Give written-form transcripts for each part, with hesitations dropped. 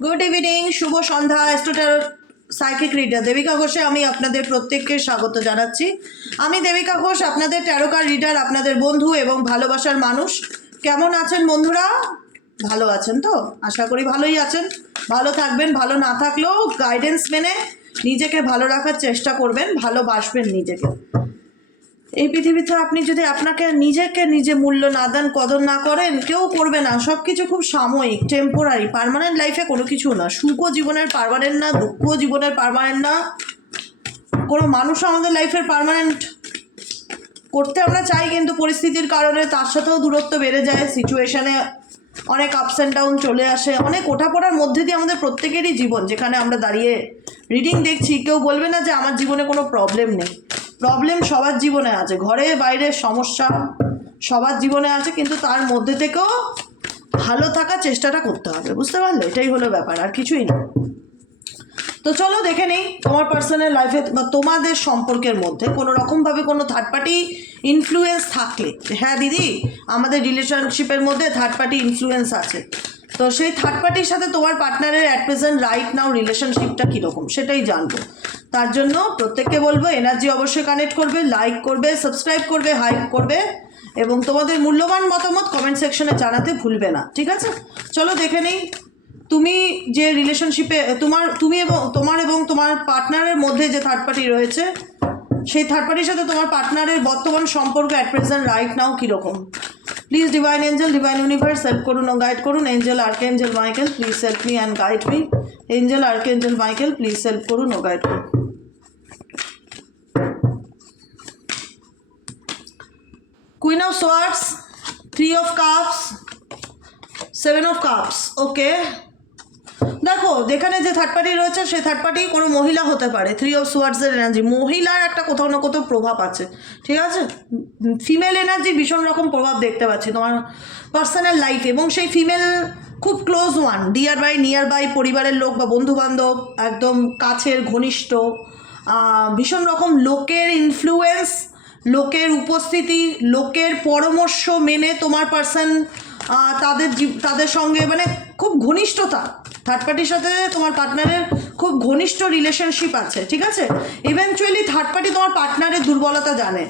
Good evening, শুভ সন্ধ্যা। অ্যাস্ট্রোটার psychic reader Devika ঘোষে আমি আপনাদের প্রত্যেককে স্বাগত জানাচ্ছি। আমি দেবিকা ঘোষ, আপনাদের ট্যারোকার রিডার, আপনাদের বন্ধু এবং ভালোবাসার মানুষ। কেমন আছেন বন্ধুরা? ভালো আছেন তো? আশা করি ভালোই আছেন। ভালো থাকবেন, ভালো না থাকলেও গাইডেন্স মেনে নিজেকে ভালো রাখার চেষ্টা করবেন, ভালোবাসবেন নিজেকে। এই পৃথিবীতে আপনি যদি আপনাকে নিজে মূল্য না দেন, কদর না করেন, কেউ করবে না। সব কিছু খুব সাময়িক, টেম্পোরারি, পার্মানেন্ট লাইফে কোনো কিছু না। সুখও জীবনের পার্মানেন্ট না, দুঃখও জীবনের পার্মানেন্ট না। কোনো মানুষও আমাদের লাইফের পার্মানেন্ট করতে আমরা চাই, কিন্তু পরিস্থিতির কারণে তার সাথেও দূরত্ব বেড়ে যায়। সিচুয়েশানে অনেক আপস অ্যান্ড ডাউন চলে আসে, অনেক ওঠাপড়ার মধ্যে দিয়ে আমাদের প্রত্যেকেরই জীবন। যেখানে আমরা দাঁড়িয়ে রিডিং দেখছি, কেউ বলবে না যে আমার জীবনে কোনো প্রবলেম নেই। প্রবলেম সবার জীবনে আছে, ঘরে বাইরে সমস্যা সবার জীবনে আছে, কিন্তু তার মধ্যে থেকেও ভালো থাকার চেষ্টাটা করতে হবে। বুঝতে পারলে? এটাই হলো ব্যাপার, আর কিছুই না। তো চলো দেখে নেই তোমার পার্সোনাল লাইফে বা তোমাদের সম্পর্কের মধ্যে কোনো রকমভাবে কোনো থার্ড পার্টি ইনফ্লুয়েন্স থাকলে। হ্যাঁ দিদি, আমাদের রিলেশনশিপের মধ্যে থার্ড পার্টি ইনফ্লুয়েন্স আছে। তো সেই থার্ড পার্টির সাথে তোমার পার্টনারের অ্যাট প্রেজেন্ট রাইট নাও রিলেশনশিপটা কীরকম সেটাই জানবো। তার জন্য প্রত্যেককে বলবো এনার্জি অবশ্যই কানেক্ট করবে, লাইক করবে, সাবস্ক্রাইব করবে, হাইপ করবে এবং তোমাদের মূল্যবান মতামত কমেন্ট সেকশনে জানাতে ভুলবে না। ঠিক আছে, চলো দেখে নেই তুমি যে রিলেশনশিপে তুমি এবং তোমার পার্টনারের মধ্যে যে থার্ড পার্টি রয়েছে, সেই থার্ড পার্টির সাথে তোমার পার্টনারের বর্তমান সম্পর্ক অ্যাট প্রেজেন্ট রাইট নাও কীরকম। Please divine angel, divine universe help করুন ও গাইড করুন। Angel archangel Michael please help me and guide me. Angel archangel Michael please help করুন ও গাইড করুন। Queen of swords, 3 of cups, 7 of cups. Okay, দেখো যেখানে যে থার্ড পার্টি রয়েছে সেই থার্ড পার্টি কোনো মহিলা হতে পারে। 3 অফ সোয়ার্ডসের এনার্জি, মহিলার একটা কোথাও না কোথাও প্রভাব আছে। ঠিক আছে, ফিমেল এনার্জি ভীষণ রকম প্রভাব দেখতে পাচ্ছি তোমার পার্সোনাল লাইফে, এবং সেই ফিমেল খুব ক্লোজ ওয়ান, নিয়ার বাই পরিবারের লোক বা বন্ধুবান্ধব, একদম কাছের ঘনিষ্ঠ। ভীষণ রকম লোকের ইনফ্লুয়েন্স, লোকের উপস্থিতি, লোকের পরামর্শ মেনে তোমার পার্সন তাদের সঙ্গে মানে খুব ঘনিষ্ঠতা। থার্ড পার্টির সাথে তোমার পার্টনারের খুব ঘনিষ্ঠ রিলেশনশিপ আছে। ঠিক আছে, ইভেনচুয়ালি থার্ড পার্টি তোমার পার্টনারের দুর্বলতা জানে।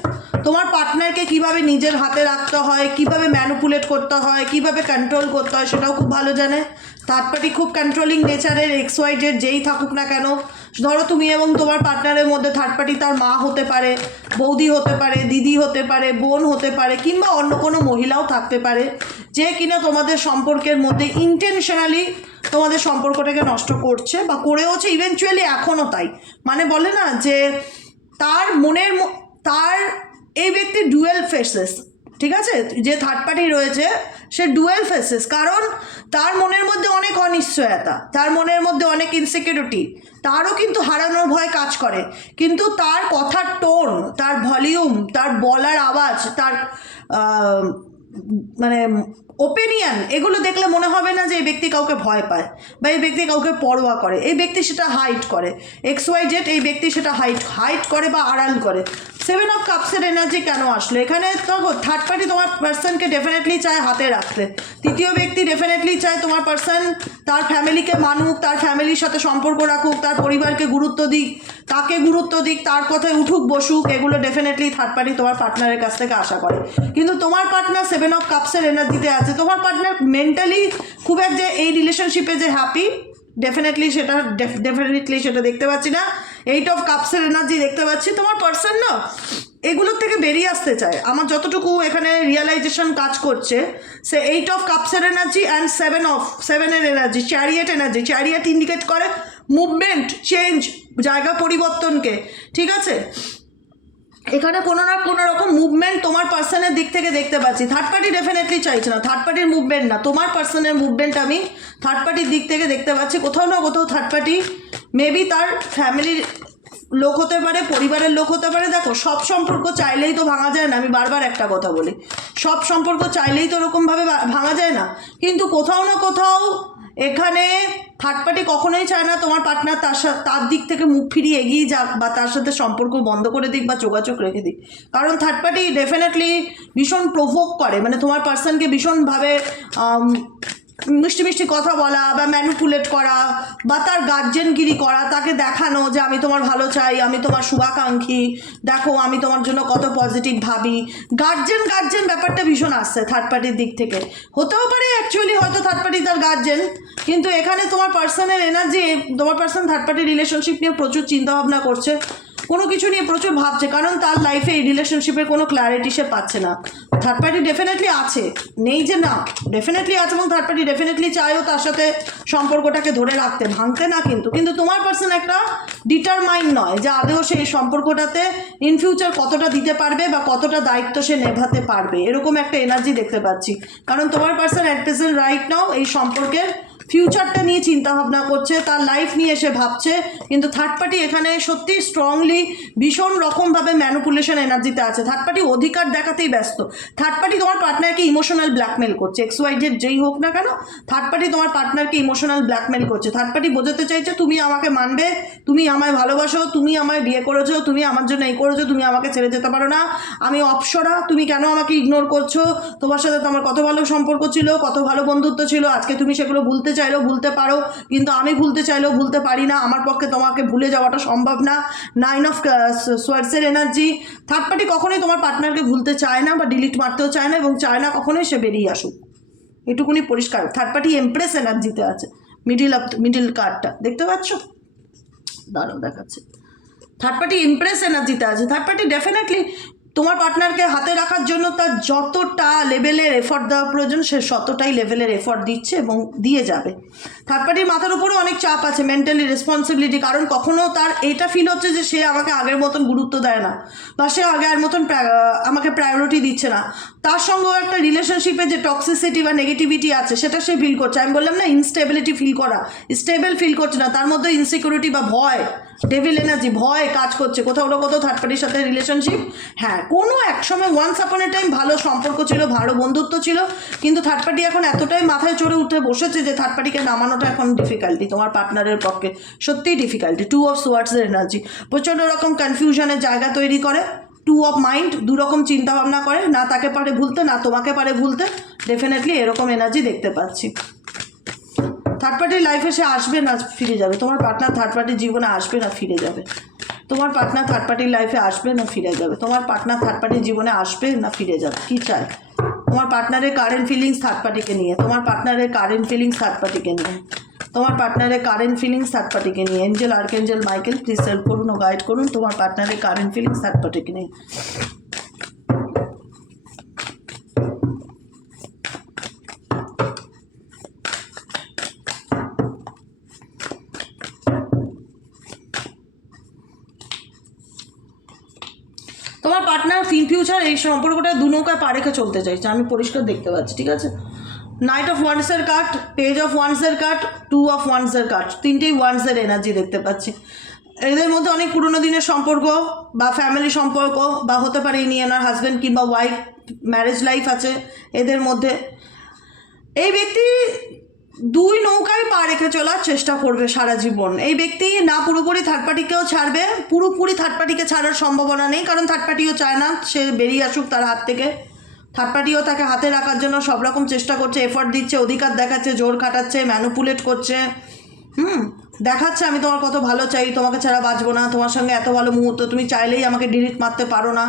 তোমার পার্টনারকে কিভাবে নিজের হাতে রাখতে হয়, কিভাবে ম্যানিপুলেট করতে হয়, কিভাবে কন্ট্রোল করতে হয়, সেটাও খুব ভালো জানে। থার্ড পার্টি খুব কন্ট্রোলিং নেচারের, XY জেড যেই থাকুক না কেন। ধরো তুমি এবং তোমার পার্টনারের মধ্যে থার্ড পার্টি তার মা হতে পারে, বৌদি হতে পারে, দিদি হতে পারে, বোন হতে পারে, কিংবা অন্য কোনো মহিলাও থাকতে পারে, যে কিনা তোমাদের সম্পর্কের মধ্যে ইন্টেনশনালি তোমাদের সম্পর্কটাকে নষ্ট করছে বা করেওছে, ইভেনচুয়ালি এখনও তাই। মানে বলে না যে তার তার এই ব্যক্তি ডুয়েল ফেসেস। ঠিক আছে, যে থার্ড পার্টি রয়েছে সে ডুয়েল ফেসেস, কারণ তার মনের মধ্যে অনেক অনিশ্চয়তা, তার মনের মধ্যে অনেক ইনসিকিউরিটি, তারও কিন্তু হারানোর ভয় কাজ করে। কিন্তু তার কথার টোন, তার ভলিউম, তার বলার আওয়াজ, তার মানে ওপিনিয়ন, এগুলো দেখলে মনে হবে না যে এই ব্যক্তি কাউকে ভয় পায় বা এই ব্যক্তি কাউকে পরোয়া করে। এই ব্যক্তি সেটা হাইড করে, XY জেড এই ব্যক্তি সেটা হাইড করে বা আড়াল করে। 7 অফ কাপসের এনার্জি কেন আসলো এখানে? দেখো থার্ড পার্টি তোমার পার্সনকে ডেফিনেটলি চায় হাতে রাখতে। তৃতীয় ব্যক্তি ডেফিনেটলি চায় তোমার পার্সন তার ফ্যামিলিকে মানুক, তার ফ্যামিলির সাথে সম্পর্ক রাখুক, তার পরিবারকে গুরুত্ব দিক, তাকে গুরুত্ব দিক, তার কথায় উঠুক বসুক। এগুলো ডেফিনেটলি থার্ড পার্টি তোমার পার্টনারের কাছ থেকে আশা করে। কিন্তু তোমার পার্টনার 7 অফ কাপসের এনার্জিতে আছে। তোমার পার্টনার মেন্টালি খুব একটা এই রিলেশনশিপে যে হ্যাপি, ডেফিনেটলি সেটা দেখতে পাচ্ছি না। 8 অফ কাপসের এনার্জি দেখতে পাচ্ছি। তোমার পার্সন না এগুলোর থেকে বেরিয়ে আসতে চায়, আমার যতটুকু এখানে রিয়েলাইজেশন কাজ করছে। সে 8 অফ কাপসের এনার্জি অ্যান্ড 7-এর energy, chariot energy. Chariot indicate করে মুভমেন্ট, চেঞ্জ, জায়গা পরিবর্তনকে। ঠিক আছে, এখানে কোনো না কোনো রকম মুভমেন্ট তোমার পার্সনের দিক থেকে দেখতে পাচ্ছি। থার্ড পার্টি ডেফিনেটলি চাইছে না, থার্ড পার্টির মুভমেন্ট না, তোমার পার্সনের মুভমেন্ট আমি থার্ড পার্টির দিক থেকে দেখতে পাচ্ছি। কোথাও না কোথাও থার্ড পার্টি মেবি তার ফ্যামিলির লোক হতে পারে, পরিবারের লোক হতে পারে। দেখো সব সম্পর্ক চাইলেই তো ভাঙা যায় না। আমি বারবার একটা কথা বলি, সব সম্পর্ক চাইলেই তো ওরকমভাবে ভাঙা যায় না। কিন্তু কোথাও না কোথাও এখানে থার্ড পার্টি কখনোই চায় না তোমার পার্টনার তার দিক থেকে মুখ ফিরিয়ে এগিয়ে যাক বা তার সাথে সম্পর্ক বন্ধ করে দিক বা যোগাযোগ রেখে দিক। কারণ থার্ড পার্টি ডেফিনেটলি ভীষণ প্রভোক করে, মানে তোমার পার্সনকে ভীষণভাবে মিষ্টি মিষ্টি কথা বলা বা ম্যানিপুলেট করা বা তার গার্জেনগিরি করা, তাকে দেখানো যে আমি তোমার ভালো চাই, আমি তোমার শুভাকাঙ্ক্ষী, দেখো আমি তোমার জন্য কত পজিটিভ ভাবি। গার্জেন ব্যাপারটা ভীষণ আসছে থার্ড পার্টির দিক থেকে। হতেও পারে অ্যাকচুয়ালি হয়তো থার্ড পার্টি তার গার্জেন, কিন্তু এখানে তোমার পার্সনের এনার্জি, তোমার পার্সন থার্ড পার্টি রিলেশনশিপ নিয়ে প্রচুর চিন্তাভাবনা করছে, কোনো কিছু নিয়ে প্রচুর ভাবছে, কারণ তার লাইফে এই রিলেশনশিপের কোনো ক্ল্যারিটি সে পাচ্ছে না। থার্ড পার্টি ডেফিনেটলি আছে, নেই যে না, ডেফিনেটলি আছে, এবং থার্ড পার্টি ডেফিনেটলি চায়ও তার সাথে সম্পর্কটাকে ধরে রাখতে, ভাঙতে না। কিন্তু তোমার পার্সন একটা ডিটারমাইন্ড নয় যে আদৌ সেই সম্পর্কটাতে ইন ফিউচার কতটা দিতে পারবে বা কতটা দায়িত্ব সে নেভাতে পারবে, এরকম একটা এনার্জি দেখতে পাচ্ছি। কারণ তোমার পার্সন অ্যাট প্রেজেন্ট রাইট নাও এই সম্পর্কের ফিউচারটা নিয়ে চিন্তা ভাবনা করছে, তার লাইফ নিয়ে এসে ভাবছে। কিন্তু থার্ড পার্টি এখানে সত্যি স্ট্রংলি ভীষণ রকমভাবে ম্যানিপুলেশন এনার্জিতে আছে। থার্ড পার্টি অধিকার দেখাতেই ব্যস্ত। থার্ড পার্টি তোমার পার্টনারকে ইমোশনাল ব্ল্যাকমেল করছে, XYZ যেই হোক না কেন, থার্ড পার্টি তোমার পার্টনারকে ইমোশনাল ব্ল্যাকমেল করছে। থার্ড পার্টি বোঝাতে চাইছে তুমি আমাকে মানবে, তুমি আমায় ভালোবাসো, তুমি আমায় বিয়ে করেছো, তুমি আমার জন্য এই করেছো, তুমি আমাকে ছেড়ে যেতে পারো না, আমি অপসরা, তুমি কেন আমাকে ইগনোর করছো, তোমার সাথে তো আমার কত ভালো সম্পর্ক ছিল, কত ভালো বন্ধুত্ব ছিল, আজকে তুমি সেগুলো ভুলতে চাইলেও ভুলতে পারো, কিন্তু আমি ভুলতে চাইলেও ভুলতে পারি না, আমার পক্ষে তোমাকে ভুলে যাওয়াটা সম্ভব না। 9 অফ সোয়ার্ডসের এনার্জি। থার্ড পার্টি কখনোই তোমার পার্টনারকে ভুলতে চায় না বা ডিলিট মারতেও চায় না, এবং চায় না কখনোই সে বেরিয়ে আসুক, এটুকুনি পরিষ্কার। থার্ড পার্টি এমপ্রেস এনার্জিতে আছে, মিডিল কার্ডটা দেখতে পাচ্ছ, দাঁড়াও দেখাচ্ছে। থার্ড পার্টি ইমপ্রেস এনার্জিতে আছে। থার্ড পার্টি ডেফিনেটলি তোমার পার্টনারকে হাতে রাখার জন্য তার যতটা লেভেলের এফর্ট দেওয়া প্রয়োজন সে ততটাই লেভেলের এফর্ট দিচ্ছে এবং দিয়ে যাবে। থার্ড পার্টির মাথার উপরেও অনেক চাপ আছে, মেন্টালি রেসপন্সিবিলিটি, কারণ কখনো তার এটা ফিল হচ্ছে যে সে আমাকে আগের মতন গুরুত্ব দেয় না বা সে আগের মতন আমাকে প্রায়োরিটি দিচ্ছে না। তার সঙ্গেও একটা রিলেশনশিপে যে টক্সিসিটি বা নেগেটিভিটি আছে সেটা সে ফিল করছে। আমি বললাম না ইনস্টেবিলিটি ফিল করা, স্টেবল ফিল করছে না, তার মধ্যে ইনসিকিউরিটি বা ভয়, ডেভিল এনার্জি, ভয় কাজ করছে কোথাও না কোথাও থার্ড পার্টির সাথে রিলেশনশিপ। হ্যাঁ, কোনো একসময় ওয়ান্স আপন এ টাইম ভালো সম্পর্ক ছিল, ভালো বন্ধুত্ব ছিল, কিন্তু থার্ড পার্টি এখন এতটাই মাথায় চড়ে উঠে বসেছে যে থার্ড পার্টিকে নামানোটা এখন ডিফিকাল্টি তোমার পার্টনারের পক্ষে, সত্যিই ডিফিকাল্টি। 2 অফ সোয়ার্ডসের এনার্জি প্রচণ্ড রকম কনফিউশনের জায়গা তৈরি করে। 2 অফ মাইন্ড, দুরকম চিন্তাভাবনা করে, না তাকে পারে ভুলতে না তোমাকে পারে ভুলতে, ডেফিনেটলি এরকম এনার্জি দেখতে পাচ্ছি। থার্ড পার্টির লাইফে সে আসবে না ফিরে যাবে, তোমার পার্টনার থার্ড পার্টির জীবনে আসবে না ফিরে যাবে, তোমার পার্টনার থার্ড পার্টির লাইফে আসবে না ফিরে যাবে, তোমার পার্টনার থার্ড পার্টির জীবনে আসবে না ফিরে যাবে, কী চায় তোমার পার্টনারের কারেন্ট ফিলিংস থার্ড পার্টিকে নিয়ে, তোমার পার্টনারের কারেন্ট ফিলিংস থার্ড পার্টিকে নিয়ে, তোমার পার্টনারের কারেন্ট ফিলিংস থার্ড পার্টিকে নিয়ে। Angel archangel Michael please help করুন ও গাইড করুন তোমার পার্টনারের কারেন্ট ফিলিংস থার্ড পার্টিকে নিয়ে। তোমার পার্টনার ফিউচার এই সম্পর্কটা দু নৌকায় পা রেখে চলতে চাইছে, আমি পরিষ্কার দেখতে পাচ্ছি, ঠিক আছে। নাইট অফ ওয়ান্সের কার্ড, পেজ অফ ওয়ান্সের কার্ড, 2 অফ ওয়ান্সের কার্ড, তিনটেই ওয়ান্সের এনার্জি দেখতে পাচ্ছি। এদের মধ্যে অনেক পুরোনো দিনের সম্পর্ক বা ফ্যামিলি সম্পর্ক বা হতে পারে ইনি এনার হাজব্যান্ড কিংবা ওয়াইফ, ম্যারেজ লাইফ আছে এদের মধ্যে। এই ব্যক্তি 2 নৌকায় পা রেখে চলার চেষ্টা করবে সারা জীবন। এই ব্যক্তি না পুরোপুরি থার্ড পার্টিকেও ছাড়বে, পুরোপুরি থার্ড পার্টিকে ছাড়ার সম্ভাবনা নেই, কারণ থার্ড পার্টিও চায় না সে বেরিয়ে আসুক তার হাত থেকে। থার্ড পার্টিও তাকে হাতে রাখার জন্য সব রকম চেষ্টা করছে, এফর্ট দিচ্ছে, অধিকার দেখাচ্ছে, জোর খাটাচ্ছে, ম্যানুপুলেট করছে, দেখাচ্ছে আমি তোমার কত ভালো চাই, তোমাকে ছাড়া বাঁচবো না, তোমার সঙ্গে এত ভালো মুহূর্ত, তুমি চাইলেই আমাকে ডিলিট মারতে পারো না,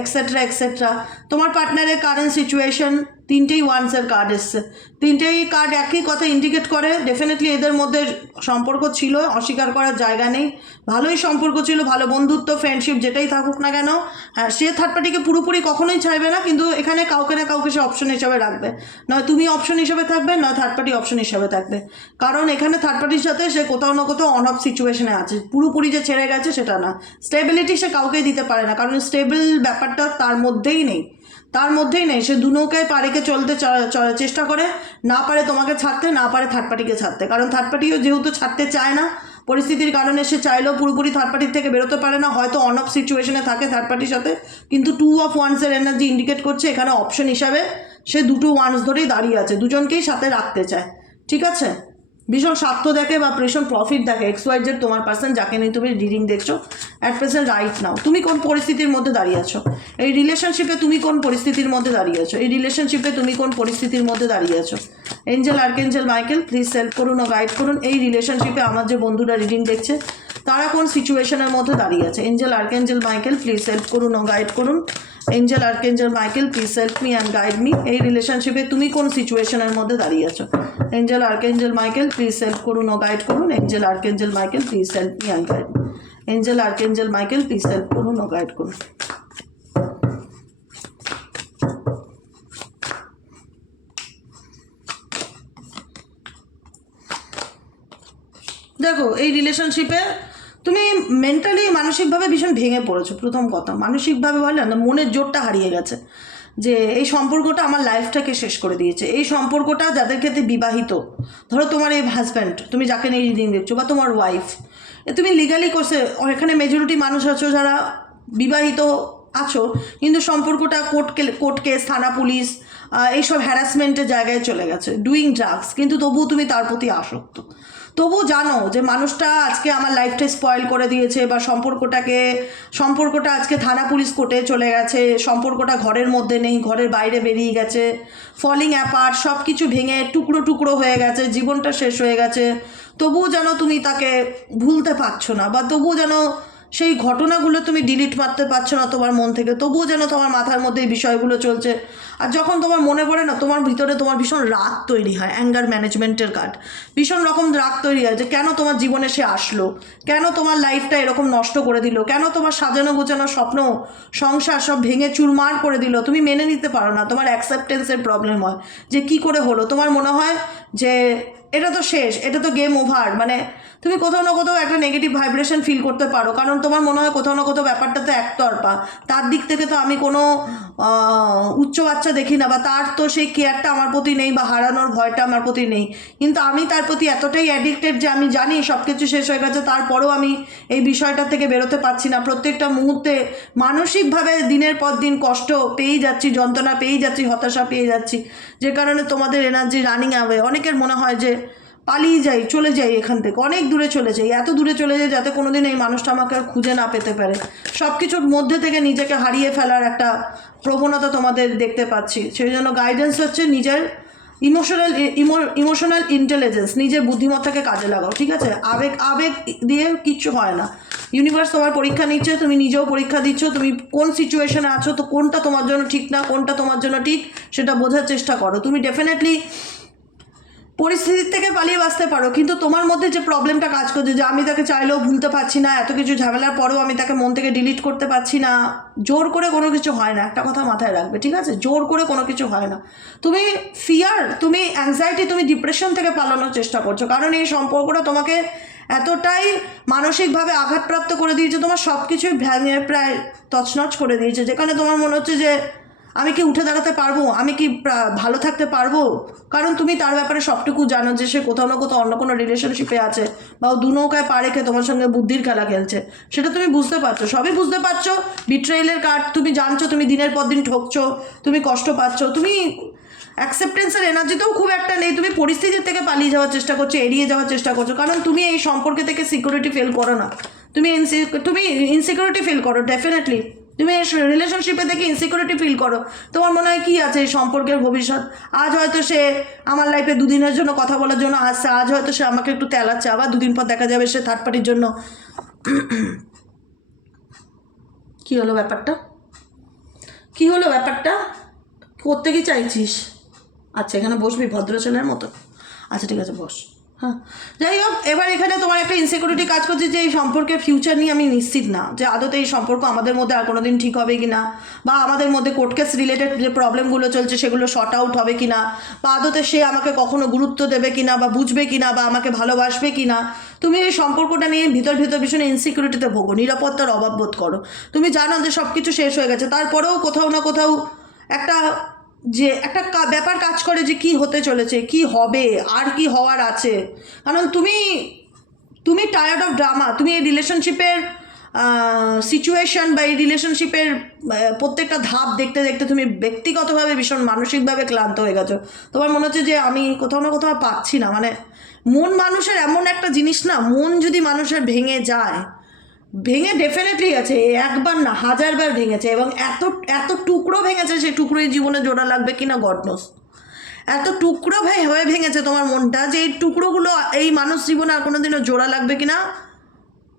এক্সেট্রা এক্সেট্রা। তোমার পার্টনারের কারেন্ট সিচুয়েশন, তিনটেই ওয়ান্সের কার্ড এসছে, তিনটেই কার্ড একই কথা ইন্ডিকেট করে। ডেফিনেটলি এদের মধ্যে সম্পর্ক ছিল, অস্বীকার করার জায়গা নেই, ভালোই সম্পর্ক ছিল, ভালো বন্ধুত্ব, ফ্রেন্ডশিপ যেটাই থাকুক না কেন। হ্যাঁ, সে থার্ড পার্টিকে পুরোপুরি কখনোই চাইবে না, কিন্তু এখানে কাউকে না কাউকে সে অপশন হিসাবে রাখবে, নয় তুমি অপশন হিসাবে থাকবে, নয় থার্ড পার্টি অপশন হিসাবে থাকবে, কারণ এখানে থার্ড পার্টির সাথে সে কোথাও না কোথাও অন অফ সিচুয়েশনে আছে, পুরোপুরি যে ছেড়ে গেছে সেটা না। স্টেবিলিটি সে কাউকেই দিতে পারে না, কারণ স্টেবল ব্যাপারটা তার মধ্যেই নেই, সে দু নৌকায় পা রেখে চলতে চেষ্টা করে, না পারে তোমাকে ছাড়তে, না পারে থার্ড পার্টিকে ছাড়তে, কারণ থার্ড পার্টিও যেহেতু ছাড়তে চায় না, পরিস্থিতির কারণে সে চাইলেও পুরোপুরি থার্ড পার্টির থেকে বেরোতে পারে না, হয়তো অন অফ সিচুয়েশনে থাকে থার্ড পার্টির সাথে। কিন্তু 2 অফ ওয়ান্সের এনার্জি ইন্ডিকেট করছে এখানে অপশন হিসাবে সে দুটো ওয়ান্স ধরেই দাঁড়িয়ে আছে, দুজনকেই সাথে রাখতে চায়, ঠিক আছে। ভীষণ স্বার্থ দেখে বা ভীষণ প্রফিট দেখে XYZ তোমার পার্সন যাকে নিয়ে তুমি রিডিং দেখছো অ্যাট প্রেজেন্ট রাইট নাও। তুমি কোন পরিস্থিতির মধ্যে দাঁড়িয়ে আছো এই রিলেশনশিপে, তুমি কোন পরিস্থিতির মধ্যে দাঁড়িয়ে আছো এই রিলেশনশিপে, তুমি কোন পরিস্থিতির মধ্যে দাঁড়িয়ে আছো। Angel archangel Michael please help করুন ও গাইড করুন। এই রিলেশনশিপে আমার যে বন্ধুরা রিডিং দেখছে তারা কোন সিচুয়েশনের মধ্যে দাঁড়িয়ে আছে। Angel archangel Michael please help করুন ও গাইড করুন। Angel archangel Michael please help me and guide me. এই রিলেশনশিপে তুমি কোন সিচুয়েশনের মধ্যে দাঁড়িয়ে আছো। Angel archangel Michael please help করুন ও গাইড করুন। Angel archangel Michael please help me and guide me. Angel archangel Michael please help করুন ও গাইড করুন। দেখো এই রিলেশনশিপে তুমি মেন্টালি মানসিকভাবে ভীষণ ভেঙে পড়েছো। প্রথম কথা, মানসিকভাবে বলে না, মনের জোরটা হারিয়ে গেছে যে এই সম্পর্কটা আমার লাইফটাকে শেষ করে দিয়েছে। এই সম্পর্কটা যাদের ক্ষেত্রে বিবাহিত, ধরো তোমার এই হাজব্যান্ড, তুমি যাকে নিয়ে রিডিং দেখছো, বা তোমার ওয়াইফ, তুমি লিগালি করছে, এখানে মেজরিটি মানুষ আছো যারা বিবাহিত আছো কিন্তু সম্পর্কটা কোর্ট কেস, থানা পুলিশ, এইসব হ্যারাসমেন্টের জায়গায় চলে গেছে, ডুইং ড্রাগস, কিন্তু তবুও তুমি তার প্রতি আসক্ত। তবু জানো যে মানুষটা আজকে আমার লাইফটা স্পয়েল করে দিয়েছে, বা সম্পর্কটা আজকে থানা পুলিশ কোর্টে চলে গেছে, সম্পর্কটা ঘরের মধ্যে নেই, ঘরের বাইরে বেরিয়ে গেছে, ফলিং অ্যাপার্ট, সব কিছু ভেঙে টুকরো টুকরো হয়ে গেছে, জীবনটা শেষ হয়ে গেছে। তবুও যেন তুমি তাকে ভুলতে পারছো না, বা তবুও যেন সেই ঘটনাগুলো তুমি ডিলিট মারতে পারছো না তোমার মন থেকে, তবুও যেন তোমার মাথার মধ্যে এই বিষয়গুলো চলছে। আর যখন তোমার মনে পড়ে না, তোমার ভিতরে তোমার ভীষণ রাগ তৈরি হয়, অ্যাঙ্গার ম্যানেজমেন্টের কার্ড, ভীষণ রকম রাগ তৈরি হয় যে কেন তোমার জীবনে সে আসলো, কেন তোমার লাইফটা এরকম নষ্ট করে দিল, কেন তোমার সাজানো গোছানো স্বপ্ন সংসার সব ভেঙে চুরমার করে দিল। তুমি মেনে নিতে পারো না, তোমার অ্যাকসেপ্টেন্সের প্রবলেম হয় যে কি করে হলো। তোমার মনে হয় যে এটা তো শেষ, এটা তো গেম ওভার, মানে তুমি কোথাও না কোথাও একটা নেগেটিভ ভাইব্রেশন ফিল করতে পারো, কারণ তোমার মনে হয় কোথাও না কোথাও ব্যাপারটা তো একতরফা, তার দিক থেকে তো আমি কোনো উচ্চ বাচ্চা দেখি না, বা তার তো সেই কেয়ারটা আমার প্রতি নেই, বা হারানোর ভয়টা আমার প্রতি নেই, কিন্তু আমি তার প্রতি এতটাই অ্যাডিক্টেড যে আমি জানি সব কিছু শেষ হয়ে গেছে, তারপরেও আমি এই বিষয়টা থেকে বেরোতে পারছি না। প্রত্যেকটা মুহূর্তে মানসিকভাবে দিনের পর দিন কষ্ট পেয়েই যাচ্ছি, যন্ত্রণা পেয়েই যাচ্ছি, হতাশা পেয়ে যাচ্ছি, যে কারণে তোমাদের এনার্জি রানিং অ্যাওয়ে। অনেকের মনে হয় যে পালিয়ে যাই, চলে যাই, এখান থেকে অনেক দূরে চলে যাই, এত দূরে চলে যাই যাতে কোনো দিন এই মানুষটা আমাকে আর খুঁজে না পেতে পারে। সব কিছুর মধ্যে থেকে নিজেকে হারিয়ে ফেলার একটা প্রবণতা তোমাদের দেখতে পাচ্ছি। সেই জন্য গাইডেন্স হচ্ছে নিজের ইমোশনাল ইন্টেলিজেন্স, নিজের বুদ্ধিমত্তাকে কাজে লাগাও, ঠিক আছে? আবেগ দিয়ে কিচ্ছু হয় না। ইউনিভার্স তোমার পরীক্ষা নিচ্ছে, তুমি নিজেও পরীক্ষা দিচ্ছ, তুমি কোন সিচুয়েশনে আছো, তো কোনটা তোমার জন্য ঠিক না, কোনটা তোমার জন্য ঠিক, সেটা বোঝার চেষ্টা করো। তুমি ডেফিনেটলি পরিস্থিতির থেকে পালিয়ে বাঁচতে পারো, কিন্তু তোমার মধ্যে যে প্রবলেমটা কাজ করছে যে আমি তাকে চাইলেও ভুলতে পারছি না, এত কিছু ঝামেলার পরেও আমি তাকে মন থেকে ডিলিট করতে পারছি না, জোর করে কোনো কিছু হয় না, একটা কথা মাথায় রাখবে, ঠিক আছে? জোর করে কোনো কিছু হয় না। তুমি ফিয়ার, তুমি অ্যাংজাইটি, তুমি ডিপ্রেশন থেকে পালানোর চেষ্টা করছো, কারণ এই সম্পর্কটা তোমাকে এতটাই মানসিকভাবে আঘাতপ্রাপ্ত করে দিয়েছে, তোমার সব কিছুই ভেঙে প্রায় তছনছ করে দিয়েছে, যেখানে তোমার মনে হচ্ছে যে আমি কি উঠে দাঁড়াতে পারবো, আমি কি ভালো থাকতে পারবো, কারণ তুমি তার ব্যাপারে সবটুকু জানো যে সে কোথাও না কোথাও অন্য কোনো রিলেশনশিপে আছে, বা ও দু নৌকায় পা রেখে তোমার সঙ্গে বুদ্ধির খেলা খেলছে, সেটা তুমি বুঝতে পারছো, সবই বুঝতে পারছো। বিট্রেইলের কার্ড তুমি জানছো, তুমি দিনের পর দিন ঠকছো, তুমি কষ্ট পাচ্ছ, তুমি অ্যাকসেপ্টেন্সের এনার্জিতেও খুব একটা নেই, তুমি পরিস্থিতির থেকে পালিয়ে যাওয়ার চেষ্টা করছো, এড়িয়ে যাওয়ার চেষ্টা করছো, কারণ তুমি এই সম্পর্কে থেকে সিকিউরিটি ফিল করো না, তুমি ইনসিকিউরিটি ফিল করো, ডেফিনেটলি তুমি এই রিলেশনশিপে থেকে ইনসিকিউরিটি ফিল করো। তোমার মনে হয় কী আছে এই সম্পর্কের ভবিষ্যৎ? আজ হয়তো সে আমার লাইফে দুদিনের জন্য কথা বলার জন্য আসছে, আজ হয়তো সে আমাকে একটু তেলাচ্ছে, আবার দুদিন পর দেখা যাবে সে থার্ড পার্টির জন্য। কী হলো ব্যাপারটা? কী হলো ব্যাপারটা? করতে কি চাইছিস? আচ্ছা, এখানে বসবি ভদ্র ছেলের মতো? আচ্ছা ঠিক আছে, বস। হ্যাঁ, যাই হোক, এবার এখানে তোমার একটা ইনসিকিউরিটি কাজ করছে যে এই সম্পর্কের ফিউচার নিয়ে আমি নিশ্চিত না, যে আদতে এই সম্পর্ক আমাদের মধ্যে আর কোনো দিন ঠিক হবে কি না, বা আমাদের মধ্যে কোর্ট কেস রিলেটেড যে প্রবলেমগুলো চলছে সেগুলো শর্ট আউট হবে কি না, বা আদতে সে আমাকে কখনো গুরুত্ব দেবে কি না, বা বুঝবে কি না, বা আমাকে ভালোবাসবে কি না। তুমি এই সম্পর্কটা নিয়ে ভিতর ভীষণ ইনসিকিউরিটিতে ভোগো, নিরাপত্তার অভাব বোধ করো। তুমি জানো যে সব কিছু শেষ হয়ে গেছে, তারপরেও কোথাও না কোথাও একটা ব্যাপার কাজ করে যে কি হতে চলেছে, কি হবে, আর কি হওয়ার আছে, কারণ তুমি টায়ার্ড অফ ড্রামা। তুমি এই রিলেশনশিপের সিচুয়েশন বা এই রিলেশনশিপের প্রত্যেকটা ধাপ দেখতে দেখতে তুমি ব্যক্তিগতভাবে ভীষণ মানসিকভাবে ক্লান্ত হয়ে গেছো। তোমার মনে হচ্ছে যে আমি কোথাও না কোথাও পাচ্ছি না। মানে মন মানুষের এমন একটা জিনিস না, মন যদি মানুষের ভেঙে যায়, ভেঙে ডেফিনেটলি আছে, একবার না 1000বার ভেঙেছে, এবং এত এত টুকরো ভেঙেছে, সেই টুকরোই জীবনে জোড়া লাগবে কিনা গড নোস। এত টুকরো হয়ে ভেঙেছে তোমার মনটা যে এই টুকরোগুলো এই মানুষ জীবনে আর কোনোদিনও জোড়া লাগবে কিনা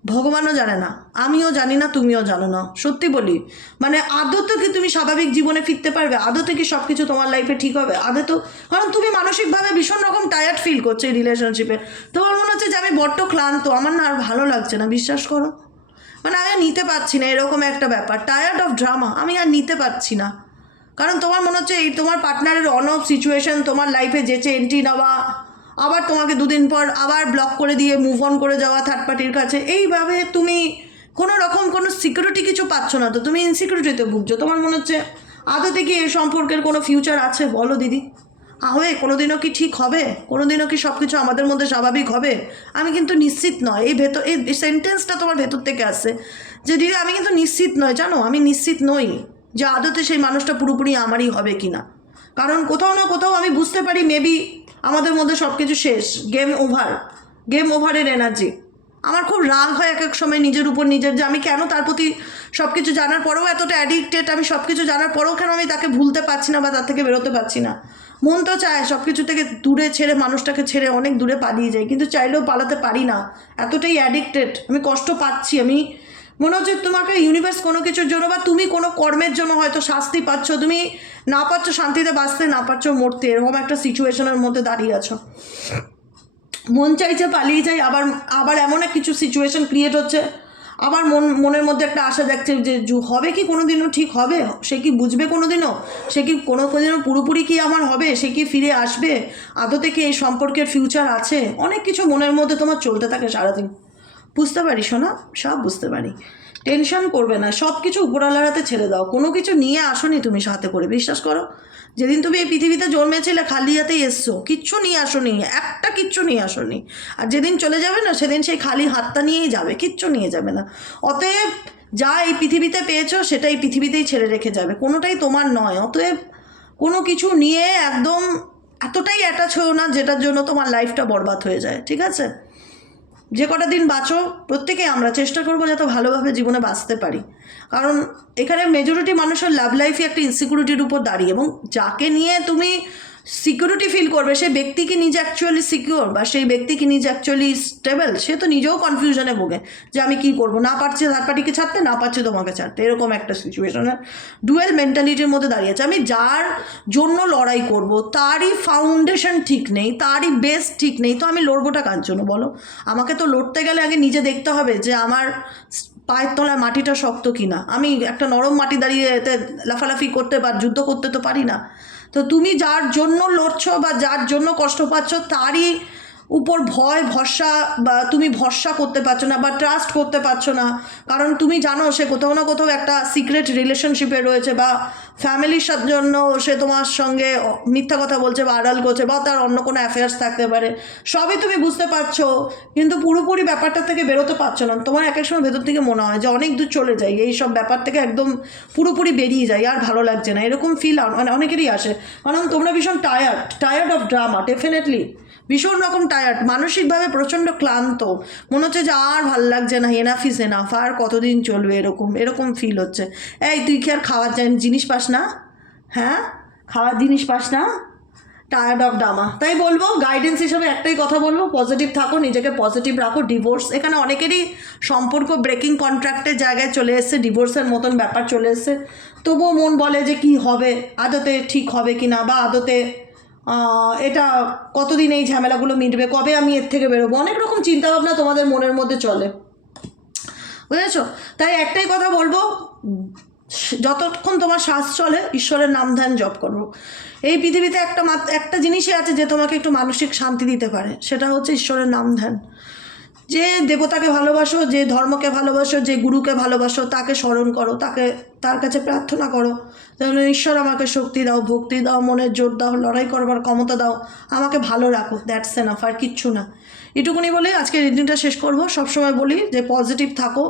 ভগবানও জানে না, আমিও জানি না, তুমিও জানো না। সত্যি বলি, মানে আদতে কি তুমি স্বাভাবিক জীবনে ফিরতে পারবে? আদতে কি সব কিছু তোমার লাইফে ঠিক হবে? আদে তো, কারণ তুমি মানসিকভাবে ভীষণ রকম টায়ার্ড ফিল করছো এই রিলেশনশিপে। তোমার মনে হচ্ছে যে আমি বড্ড ক্লান্ত, আমার না আর ভালো লাগছে না, বিশ্বাস করো। মানে আমি আর নিতে পারছি না, এরকম একটা ব্যাপার, টায়ার্ড অফ ড্রামা, আমি আর নিতে পারছি না। কারণ তোমার মনে হচ্ছে এই তোমার পার্টনারের অন অফ সিচুয়েশন তোমার লাইফে যেচে এন্ট্রি নেওয়া, আবার তোমাকে দুদিন পর আবার ব্লক করে দিয়ে মুভ অন করে যাওয়া থার্ড পার্টির কাছে, এইভাবে তুমি কোনো রকম কোনো সিকিউরিটি কিছু পাচ্ছ না, তো তুমি ইনসিকিউরিটিতে ভুগছো। তোমার মনে হচ্ছে আদতে কি এই সম্পর্কের কোনো ফিউচার আছে? বলো দিদি, হবে কোনোদিনও কি ঠিক হবে? কোনোদিনও কি সব কিছু আমাদের মধ্যে স্বাভাবিক হবে? আমি কিন্তু নিশ্চিত নয়। এই সেন্টেন্সটা তোমার ভেতর থেকে আসছে যে দিদি আমি কিন্তু নিশ্চিত নয়, জানো, আমি নিশ্চিত নই যে আদতে সেই মানুষটা পুরোপুরি আমারই হবে কি না। কারণ কোথাও না কোথাও আমি বুঝতে পারি মেবি আমাদের মধ্যে সব কিছু শেষ, গেম ওভারের এনার্জি। আমার খুব রাগ হয় এক এক সময় নিজের উপর নিজের, যে আমি কেন তার প্রতি সব কিছু জানার পরেও এতটা অ্যাডিক্টেড, আমি সব কিছু জানার পরেও কেন আমি তাকে ভুলতে পারছি না বা তার থেকে বেরোতে পারছি না। মন তো চায় সব কিছু থেকে দূরে ছেড়ে, মানুষটাকে ছেড়ে অনেক দূরে পালিয়ে যাই, কিন্তু চাইলেও পালাতে পারি না, এতটাই অ্যাডিক্টেড, আমি কষ্ট পাচ্ছি। আমি মনে হচ্ছে তোমাকে ইউনিভার্স কোনো কিছুর জন্য বা তুমি কোনো কর্মের জন্য হয়তো শাস্তি পাচ্ছ, তুমি না পাচ্ছ শান্তিতে বাঁচতে, না পাচ্ছ মরতে, এরকম একটা সিচুয়েশনের মধ্যে দাঁড়িয়ে আছো। মন চাইছে পালিয়ে যাই, আবার আবার এমন এক কিছু সিচুয়েশন ক্রিয়েট হচ্ছে, আবার মনের মধ্যে একটা আশা দেখছে যে হবে কি কোনো দিনও ঠিক হবে, সে কি বুঝবে কোনো দিনও, সে কি কোনোদিনও পুরোপুরি কি আমার হবে, সে কি ফিরে আসবে, আদতে কি এই সম্পর্কের ফিউচার আছে, অনেক কিছু মনের মধ্যে তোমার চলতে থাকে সারাদিন। বুঝতে পারি শোনা, সব বুঝতে পারি, টেনশন করবে না, সব কিছু উপরওয়ালার হাতে ছেড়ে দাও। কোনো কিছু নিয়ে আসোনি তুমি সাথে করে, বিশ্বাস করো। যেদিন তুমি এই পৃথিবীতে জন্মেছিলে খালি হাতেই এসছো, কিচ্ছু নিয়ে আসোনি, একটা কিচ্ছু নিয়ে আসোনি। আর যেদিন চলে যাবে না সেদিন সেই খালি হাতটা নিয়েই যাবে, কিচ্ছু নিয়ে যাবে না। অতএব যা এই পৃথিবীতে পেয়েছো সেটা এই পৃথিবীতেই ছেড়ে রেখে যাবে, কোনোটাই তোমার নয়। অতএব কোনো কিছু নিয়ে একদম এতটাই অ্যাটাচ হয়েও না যেটার জন্য তোমার লাইফটা বরবাদ হয়ে যায়, ঠিক আছে? যে কটা দিন বাঁচো প্রত্যেকেই আমরা চেষ্টা করবো যাতে ভালোভাবে জীবনে বাঁচতে পারি। কারণ এখানে মেজরিটি মানুষের লাভ লাইফই একটা ইনসিকিউরিটির উপর দাঁড়িয়ে, এবং যাকে নিয়ে তুমি সিকিউরিটি ফিল করবে সেই ব্যক্তি কি নিজে অ্যাকচুয়ালি সিকিউর বা সেই ব্যক্তি কি নিজে অ্যাকচুয়ালি স্টেবল, সে তো নিজেও কনফিউশনে ভোগে যে আমি কী করবো, না পারছি থার্ড পার্টিকে ছাড়তে, না পারছি তোমাকে ছাড়তে, এরকম একটা সিচুয়েশনে ডুয়েল মেন্টালিটির মধ্যে দাঁড়িয়েছে। আমি যার জন্য লড়াই করব তারই ফাউন্ডেশন ঠিক নেই, তারই বেস ঠিক নেই, তো আমি লড়বোটা কার জন্য বলো? আমাকে তো লড়তে গেলে আগে নিজে দেখতে হবে যে আমার পায়ের তলায় মাটিটা শক্ত কিনা। আমি একটা নরম মাটি দাঁড়িয়ে এতে লাফালাফি করতে বা যুদ্ধ করতে তো পারি না। তো তুমি যার জন্য লড়ছো বা যার জন্য কষ্ট পাচ্ছ তারই উপর ভয় ভরসা বা তুমি ভরসা করতে পারছো না বা ট্রাস্ট করতে পারছো না, কারণ তুমি জানো সে কোথাও না কোথাও একটা সিক্রেট রিলেশনশিপে রয়েছে বা ফ্যামিলির জন্য সে তোমার সঙ্গে মিথ্যা কথা বলছে বা আড়াল করছে বা তার অন্য কোনো অ্যাফেয়ার্স থাকতে পারে, সবই তুমি বুঝতে পারছো, কিন্তু পুরোপুরি ব্যাপারটা থেকে বেরোতে পারছো না। তোমার এক এক সময় ভেতর থেকে মনে হয় যে অনেক দূর চলে যাই, এই সব ব্যাপার থেকে একদম পুরোপুরি বেরিয়ে যাই, আর ভালো লাগছে না, এরকম ফিল মানে অনেকেরই আসে। কারণ তোমরা ভীষণ টায়ার্ড অফ ড্রামা, ডেফিনেটলি ভীষণ রকম টায়ার্ড, মানসিকভাবে প্রচণ্ড ক্লান্ত, মনে হচ্ছে যে আর ভাল লাগছে না, এনাফ ইজ এনাফ, আর কতদিন চলবে, এরকম ফিল হচ্ছে। এই তুই কি আর খাওয়ার জিনিস পাস না? হ্যাঁ, খাওয়ার জিনিস পাস না? Tired of drama. তাই বলবো গাইডেন্স হিসেবে একটাই কথা বলবো, পজিটিভ থাকো, নিজেকে পজিটিভ রাখো। ডিভোর্স, এখানে অনেকেরই সম্পর্ক ব্রেকিং কন্ট্রাক্টের জায়গায় চলে এসছে, ডিভোর্সের মতন ব্যাপার চলে এসছে, তবুও মন বলে যে কি হবে, আদতে ঠিক হবে কি না, বা আদতে এটা কতদিন এই ঝামেলাগুলো মিটবে, কবে আমি এর থেকে বেরোবো, অনেক রকম চিন্তাভাবনা তোমাদের মনের মধ্যে চলে, বুঝেছো? তাই একটাই কথা বলবো, যতক্ষণ তোমার শ্বাস চলে ঈশ্বরের নাম ধ্যান জপ করো। এই পৃথিবীতে একটা জিনিসই আছে যে তোমাকে একটু মানসিক শান্তি দিতে পারে, সেটা হচ্ছে ঈশ্বরের নাম ধ্যান। যে দেবতাকে ভালোবাসো, যে ধর্মকে ভালোবাসো, যে গুরুকে ভালোবাসো, তাকে স্মরণ করো, তার কাছে প্রার্থনা করো যেন ঈশ্বর আমাকে শক্তি দাও, ভক্তি দাও, মনের জোর দাও, লড়াই করবার ক্ষমতা দাও, আমাকে ভালো রাখো, দ্যাটস এনাফ, আর কিচ্ছু না। এটুকুনি বলে আজকে রিডিংটা শেষ করবো। সবসময় বলি যে পজিটিভ থাকো,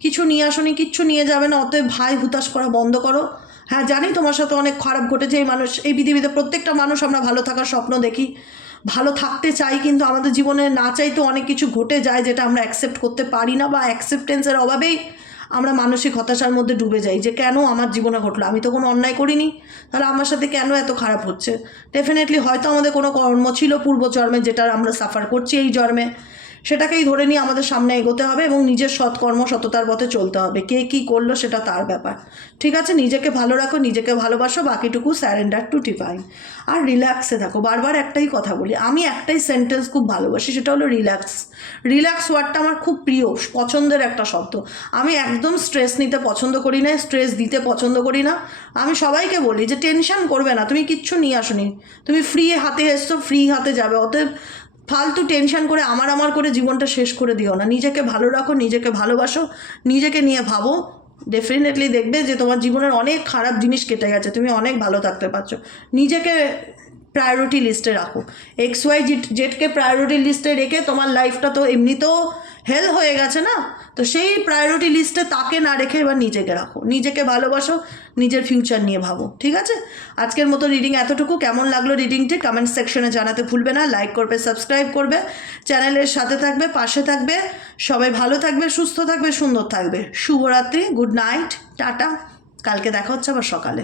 কিছু নিয়ে আসনি, কিচ্ছু নিয়ে যাবে না, অতএব ভাই হুতাশ করা বন্ধ করো। হ্যাঁ জানি তোমার সাথে অনেক খারাপ ঘটেছে, এই মানুষ, এই পৃথিবীতে প্রত্যেকটা মানুষ আমরা ভালো থাকার স্বপ্ন দেখি, ভালো থাকতে চাই, কিন্তু আমাদের জীবনে না চাইতে অনেক কিছু ঘটে যায় যেটা আমরা অ্যাকসেপ্ট করতে পারি না, বা অ্যাকসেপ্টেন্সের অভাবেই আমরা মানসিক হতাশার মধ্যে ডুবে যাই যে কেন আমার জীবনে ঘটলো, আমি তো কোনো অন্যায় করিনি, তাহলে আমার সাথে কেন এত খারাপ হচ্ছে। ডেফিনেটলি হয়তো আমাদের কোনো কর্ম ছিল পূর্বজন্মে যেটা আমরা সাফার করছি এই জন্মে, সেটাকেই ধরে নিয়ে আমাদের সামনে এগোতে হবে এবং নিজের সৎকর্ম সততার পথে চলতে হবে। কে কী করলো সেটা তার ব্যাপার, ঠিক আছে? নিজেকে ভালো রাখো, নিজেকে ভালোবাসো, বাকিটুকু স্যারেন্ডার টু ডিভাইন, আর রিল্যাক্সে থাকো। বারবার একটাই কথা বলি, আমি একটাই সেন্টেন্স খুব ভালোবাসি, সেটা হলো রিল্যাক্স। রিল্যাক্স ওয়ার্ডটা আমার খুব প্রিয়, পছন্দের একটা শব্দ। আমি একদম স্ট্রেস নিতে পছন্দ করি না, স্ট্রেস দিতে পছন্দ করি না। আমি সবাইকে বলি যে টেনশন করবে না, তুমি কিচ্ছু নিয়ে আসনি, তুমি ফ্রি হাতে এসছো, ফ্রি হাতে যাবে, অতএব ফালতু টেনশন করে আমার করে জীবনটা শেষ করে দিও না। নিজেকে ভালো রাখো, নিজেকে ভালোবাসো, নিজেকে নিয়ে ভাবো, ডেফিনেটলি দেখবে যে তোমার জীবনের অনেক খারাপ জিনিস কেটে গেছে, তুমি অনেক ভালো থাকতে পারছো। নিজেকে প্রায়োরিটি লিস্টে রাখো, এক্স ওয়াই জেডকে প্রায়োরিটি লিস্টে রেখে তোমার লাইফটা তো এমনিতেও হেল হয়ে গেছে না, তো সেই প্রায়োরিটি লিস্টে তাকে না রেখে এবার নিজেকে রাখো, নিজেকে ভালোবাসো, নিজের ফিউচার নিয়ে ভাবো, ঠিক আছে? আজকের মতো রিডিং এতটুকু। কেমন লাগলো রিডিংটি কমেন্ট সেকশনে জানাতে ভুলবে না, লাইক করবে, সাবস্ক্রাইব করবে, চ্যানেলের সাথে থাকবে, পাশে থাকবে। সবাই ভালো থাকবে, সুস্থ থাকবে, সুন্দর থাকবে। শুভরাত্রি, গুড নাইট, টাটা। কালকে দেখা হচ্ছে আবার সকালে।